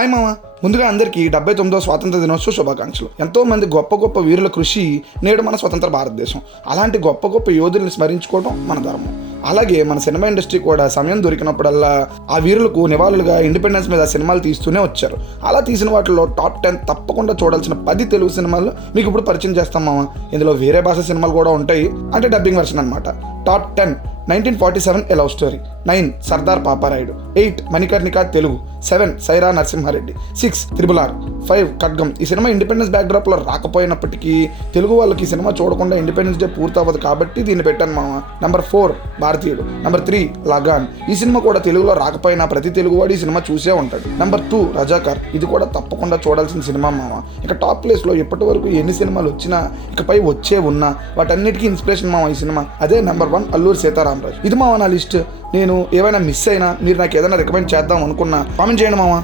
Hi మామ, ముందుగా అందరికీ 79వ స్వాతంత్ర దినోత్సవ శుభాకాంక్షలు. ఎంతో మంది గొప్ప గొప్ప వీరుల కృషి నేడు మన స్వతంత్ర భారతదేశం. అలాంటి గొప్ప గొప్ప యోధుల్ని స్మరించుకోవడం మన ధర్మం. అలాగే మన సినిమా ఇండస్ట్రీ కూడా సమయం దొరికినప్పుడల్లా ఆ వీరులకు నివాళులుగా ఇండిపెండెన్స్ మీద సినిమాలు తీస్తూనే వచ్చారు. అలా తీసిన వాటిలో టాప్ 10 తప్పకుండా చూడాల్సిన 10 తెలుగు సినిమాలు మీకు ఇప్పుడు పరిచయం చేస్తాం మామ. ఇందులో వేరే భాష సినిమాలు కూడా ఉంటాయి, అంటే డబ్బింగ్ వర్షన్ అనమాట. Top 10: 1947 a love story. 9 Sardar Paparayudu. 8 Manikarnika Telugu. 7 Sye Raa Narasimha Reddy. 6 RRR. 5 Khadgam. ఈ సినిమా ఇండిపెండెన్స్ బ్యాక్డ్రాప్లో రాకపోయినప్పటికీ తెలుగు వాళ్ళకి ఈ సినిమా చూడకుండా ఇండిపెండెన్స్ డే పూర్తవ్వదు కాబట్టి దీన్ని పెట్టాను మామ. నెంబర్ 4 భారతీయుడు. నెంబర్ 3 లగాన్. ఈ సినిమా కూడా తెలుగులో రాకపోయినా ప్రతి తెలుగువాడు ఈ సినిమా చూసే ఉంటాడు. నెంబర్ 2 రజాకార్. ఇది కూడా తప్పకుండా చూడాల్సిన సినిమా మామ. ఇక టాప్ ప్లేస్లో ఇప్పటి వరకు ఎన్ని సినిమాలు వచ్చినా ఇకపై వచ్చే ఉన్నా వాటన్నిటికీ ఇన్స్పిరేషన్ మామ ఈ సినిమా. అదే నెంబర్ 1 అల్లూరి సీతారామరాజు. ఇది మామ నా లిస్ట్. నేను ఏమైనా మిస్ అయినా మీరు నాకు ఏదైనా రికమెండ్ చేద్దాం అనుకున్నా కామెంట్ చేయండి మామ.